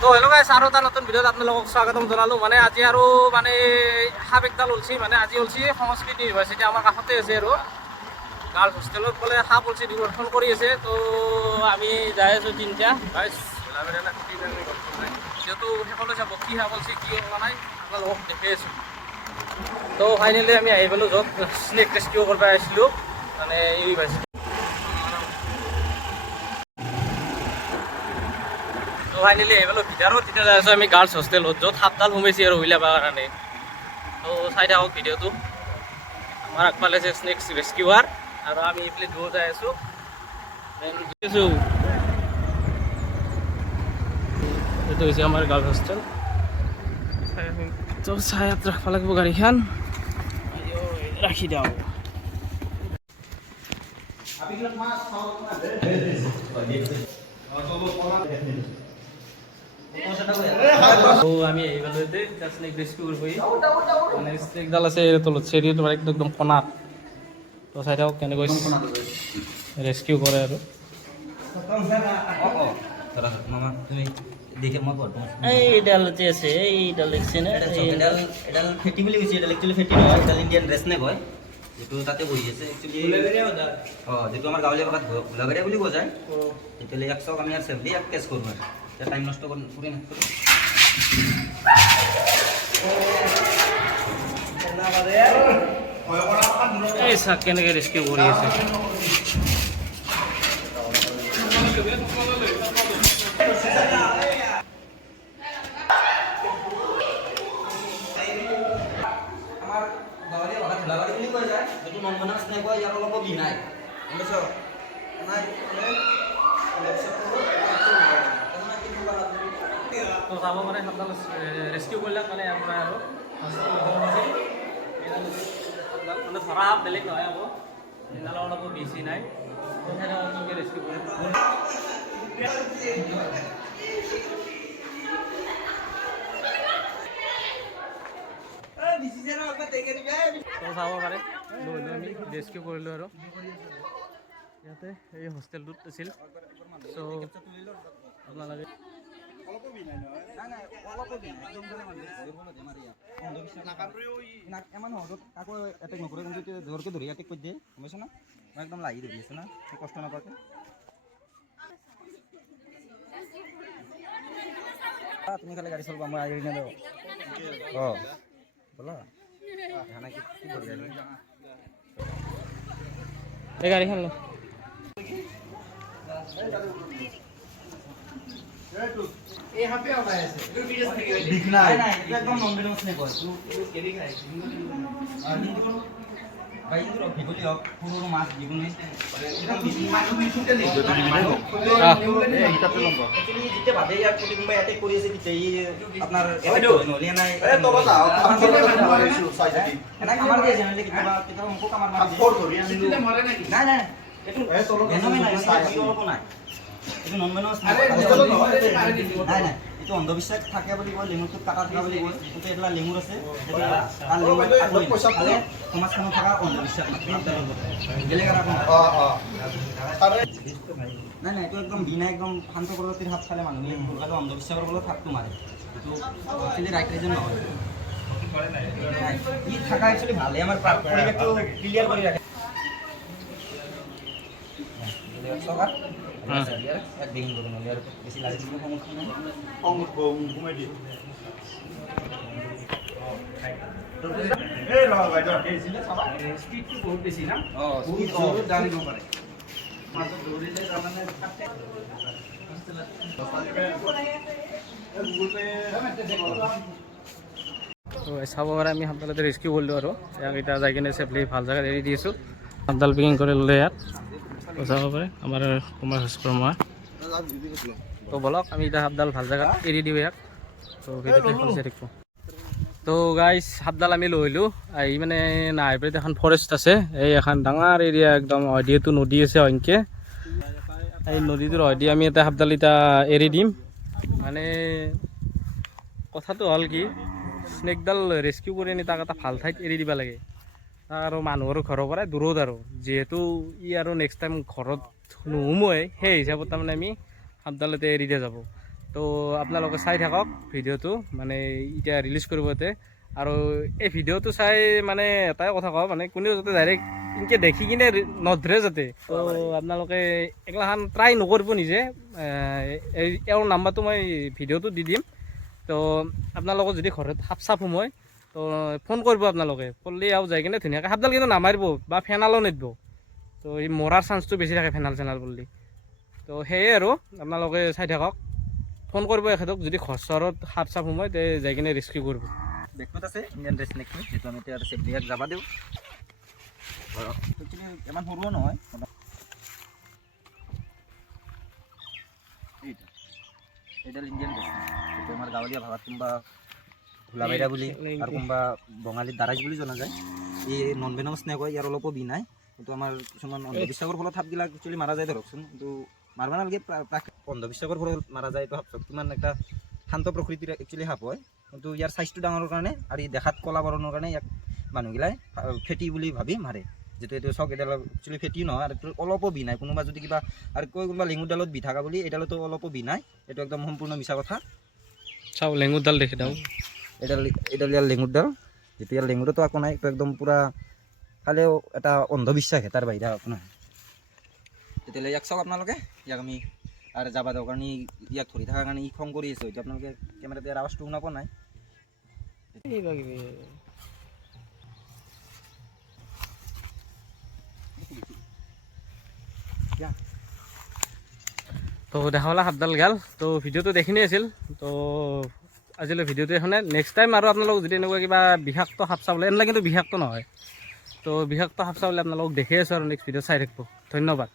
তো হেল্ল' গাইছ, আৰু এটা নতুন ভিডিঅ'ত আপোনালোকক স্বাগতম জনালোঁ। মানে আজি আৰু মানে সাপ একডাল ওলছি, মানে আজি ওলছি সংস্কৃত ইউনিভাৰ্চিটি আমাৰ কাষতে আছে আৰু গাৰ্লছ হোষ্টেলত বোলে সাপ ওলছি, দূৰদৰ্শন কৰি আছে। তো আমি যাই আছোঁ তিনিটা গাইছ, যিহেতু সকলোৱে চাব কি সাপ ওলছি কি ওলা নাই আপোনালোকক দেখাই আছোঁ। তো ফাইনেলি আমি আহি পালোঁ য'ত স্নেক ৰেস্কিউ কৰিব আহিছিলোঁ, মানে ইউনিভাৰ্চিটি। তো ফাইনেলি আহি পালোঁ ভিতৰত। তেতিয়া যাই আছোঁ আমি গাৰ্লছ হোষ্টেলত, য'ত সাপডাল সোমাইছে আৰু উলিয়াবৰ কাৰণে। তো চাই থাকক ভিডিঅ'টো। আমাৰ আগফালে আছে স্নেক ৰেস্কিউৱাৰ আৰু আমি এইফালে দূৰ যাই আছোঁ। এইটো হৈছে আমাৰ গাৰ্লছ হোষ্টেল। তো চায়াত ৰাখিব লাগিব গাড়ীখন, ৰাখি দিওঁ। আমি আহি পালোঁ এতিয়া স্নেক ৰেস্কিউ কৰিব। মানে স্নেকডাল আছে তলত চেৰি তোমাৰ একদম কণাত। তো চাই থাকক কেনেকৈ ৰেস্কিউ কৰে আৰু এইডাল যে আছে, এইডাল দেখছে না, এডাল ফেটি বুলি কৈছে। এডাল একচুৱেলি ফেটি নহয়, এডাল ইণ্ডিয়ান ৰেছনেক হয়, যিটো তাতে বহি আছে একচুৱেলি। যিটো আমাৰ গাঁৱলীয়া ভাষাত গোলাঘাৰীয়া বুলি কোৱা যায়। তেতিয়াহ'লে ইয়াক চাওক, আমি ইয়াৰ চেফলি ইয়াক কেচ কৰোঁ আৰু এতিয়া টাইম নষ্ট কৰি নাথাকোঁ। এই চাক কেনেকৈ ৰেস্কিউ কৰি আছে। আমাৰ গাঁৱলীয়া ভাষাত গোলাঘাৰী বুলি কোৱা যায়, যিটো নন ভেনাছ স্নেক হয়। ইয়াৰ অলপো বি নাই, গম পাইছ? তো যাব পাৰে সাপডাল ৰেস্কিউ কৰিলাক মানে ইয়াৰ পৰা আৰু মানে ধৰা সাপ বেলেগ নহয় আকৌ, এইডালৰ অলপো বেছি নাই। ৰেস্কিউ কৰে তো চাব পাৰে। আমি ৰেস্কিউ কৰিলোঁ আৰু ইয়াতে এই হোষ্টেলটোত আছিল। চ' আপোনালোকে ইমান সহজত কাকো এটেক নকৰে, কিন্তু এতিয়া জোৰকৈ ধৰি এটেক কৰি দিয়ে, গম পাইছ না? মই একদম লাহি ধৰি আছোঁ না, কষ্ট নাপাকে। তুমি খালি গাড়ী চলাবা, মই আহি নেদেও। অঁ ব'লা কি কৰি এই গাড়ীখন লওঁ। একদম নন ভেনাছ স্নেক হয়। ভেকুলী হওক, সৰু সৰু মাছ যিকোনো যেতিয়া ভাবে ইয়াৰ প্ৰতি কোনোবাই এটেক কৰি আছে, তেতিয়া ই আপোনাৰ নহ'লে নাই কেতিয়াবা মোকো কামাৰ মাৰি নাই নাই, এইটো অলপো নাই, এইটো নন ভেনাছ নাই নাই। এইটো অন্ধবিশ্বাস থাকে বুলি কয়, লেমুৰটোত কাটা থকা বুলি কয়। কিন্তু এইবিলাক লেমুৰ আছে, সমাজখনত থকা অন্ধবিশ্বাস বেলেগ আৰু নাই নাই। এইটো একদম বিনা একদম শান্ত প্ৰজাতিৰ সাপ খালে মানুহে অন্ধবিশ্বাসৰ ফলত সাপটো মাৰে। এইটো একচুৱেলি ৰাইট ৰিজন নহয়। ই থকা একচুৱেলি ভালে, আমাৰ পৰিৱেশটো ক্লিয়াৰ কৰি ৰাখে। বেছি লাগি বহুত বেছি না, জানিব পাৰে। চাব পাৰে আমি সাপডালতে ৰেস্কিউ কৰিলোঁ আৰু ইয়াক এতিয়া যাই কিনে ছেফলি ভাল জেগাত এৰি দি আছোঁ। সাপডাল পেকিং কৰি ল'লে ইয়াত চাব পাৰে আমাৰ কুমাৰ শৰ্মা। তো বলক আমি এতিয়া সাপডাল ভাল জেগাত এৰি দিওঁ ইয়াক। তো ভিডিঅ'টো চাই থাকিব। তো গাইজ সাপডাল আমি লৈ আহিলোঁ। আহি মানে নাই পেলাই এখন ফৰেষ্ট আছে, এই এখন ডাঙৰ এৰিয়া একদম যিহেতু নদী আছে অংকে, এই নদীটোৰ হয়দি আমি এটা সাপডাল এতিয়া এৰি দিম। মানে কথাটো হ'ল কি, স্নেকডাল ৰেস্কিউ কৰি আনি তাক এটা ভাল ঠাইত এৰি দিব লাগে। আৰু মানুহৰ ঘৰৰ পৰাই দূৰত আৰু যিহেতু ই আৰু নেক্সট টাইম ঘৰত নোসোমোৱাই, সেই হিচাপত তাৰমানে আমি সাপডালতে এৰি দিয়া যাব। তো আপোনালোকে চাই থাকক ভিডিঅ'টো মানে এতিয়া ৰিলিজ কৰিব ইয়াতে আৰু এই ভিডিঅ'টো চাই মানে এটাই কথা কওঁ মানে কোনেও যাতে ডাইৰেক্ট এনেকৈ দেখি কিনে নধৰে যাতে তো আপোনালোকে এইগিলাখান ট্ৰাই নকৰিব নিজে এওঁৰ নাম্বাৰটো মই ভিডিঅ'টো দি দিম তো আপোনালোকৰ যদি ঘৰত সাপ চাপ সোমায় তো ফোন কৰিব আপোনালোকে কৰিলে আৰু যাই কিনে ধুনীয়াকৈ সাপডাল কিন্তু নামাৰিব বা ফেনালো নিদিব তো এই মৰাৰ চান্সটো বেছি থাকে ফেনাল চেনাল পৰলি তো সেয়ে আৰু আপোনালোকে চাই থাকক ফোন কৰিব এখেতক যদি ঘৰ চহৰত সাপ চাপ সোমায় তে যাই কিনে ৰেস্কিউ কৰিব বেগটোত আছে ইণ্ডিয়ান ৰেছনেকটো যিটো আমি এতিয়া চেফলি ইয়াত যাবা দিওঁ একচুৱেলি ইমান সৰুও নহয় এইডাল ইণ্ডিয়ান ৰেছনেক যিটো আমাৰ গাঁৱলীয়া ভাষাত কোনোবা ভোলাবাইৰা বুলি আৰু কোনোবা বঙালীত দাৰাইজ বুলি জনা যায় এই নন ভেনম স্নেক হয় ইয়াৰ অলপো বি নাই কিন্তু আমাৰ কিছুমান অন্ধবিশ্বাসৰ ফলত সাপবিলাক একচুৱেলি মাৰা যায় ধৰকচোন কিন্তু মাৰিব নালাগে অন্ধবিশ্বাসৰ ফলত মাৰা যায় এইটো সাপ কিমান এটা শান্ত প্ৰকৃতিৰ একচুৱেলি সাপ হয় কিন্তু ইয়াৰ চাইজটো ডাঙৰৰ কাৰণে আৰু ই দেখাত কলা বৰণৰ কাৰণে ইয়াক মানুহগিলাই ফেটি বুলি ভাবি মাৰে যিটো এইটো চক এডাল একচুৱেলি ফেটি নহয় আৰু এইটো অলপো বি নাই কোনোবা যদি কিবা আৰু কোনোবা লেঙুৰডালত বি থকা বুলি এইডালতো অলপো বি নাই এইটো একদম সম্পূৰ্ণ মিছা কথা চাওঁ লেঙুৰডাল দেখি দাওঁ এইডাল ইয়াৰ লেঙুৰডাল যিটো ইয়াৰ লেঙুৰতো একো নাই এইটো একদম পূৰা খালেও এটা অন্ধবিশ্বাসহে তাৰ বাহিৰে একো নহয় তেতিয়াহ'লে ইয়াক চাওক আপোনালোকে ইয়াক আমি আৰু যাবা দিওঁ কাৰণে ইয়াক ধৰি থকাৰ কাৰণে ই খং কৰি আছে এতিয়া আপোনালোকে কেমেৰাত ইয়াৰ আৱাজটো শুনা পোৱা নাই তো দেখা পালা সাপডাল গাল তো ভিডিঅ'টো দেখিনেই আছিল তো আজিলৈ ভিডিঅ'টো এখনে নেক্সট টাইম আৰু আপোনালোক যদি এনেকুৱা কিবা বিষাক্ত সাপ চাবলৈ এনেকুৱা কিন্তু বিষাক্ত নহয় তো বিষাক্ত সাপ চাবলৈ আপোনালোকক দেখি আছোঁ আৰু নেক্সট ভিডিঅ' চাই থাকিব ধন্যবাদ